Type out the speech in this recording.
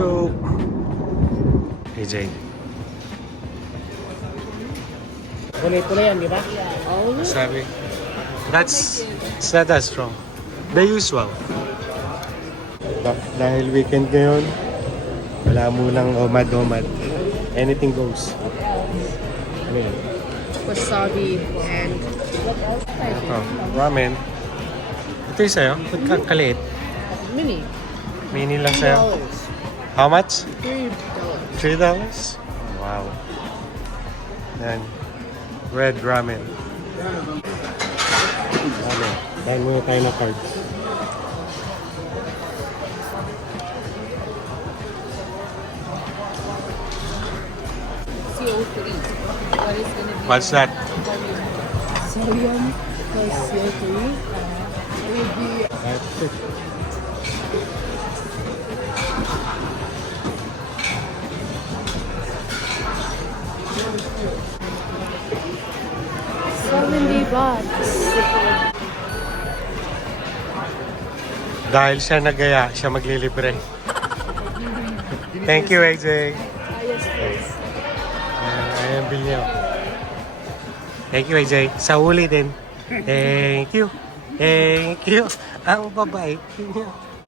joke. AJ. Pula yan, di ba? Sabi. It's not that strong. The usual. Dahil weekend ngayon, wala munang omad-omad. Anything goes. Ano yun? Wasabi and Ito, ramen. Ito yung sa'yo? Ba't kang kaliit? mini. Mini lang sa'yo. How much? $3. $3? Wow. Yan. Red ramen. Ramen. Dahil muna tayo na cards. CO3. What is gonna be? What's that? Sodium plus CO3. It would be That's it. $70. Dahil siya nagaya, siya maglilibre. Thank you, AJ. Yes, please. Ayan, bill niyo. Thank you, AJ. Sa huli din. Thank you. Thank you. Ang babait niyo.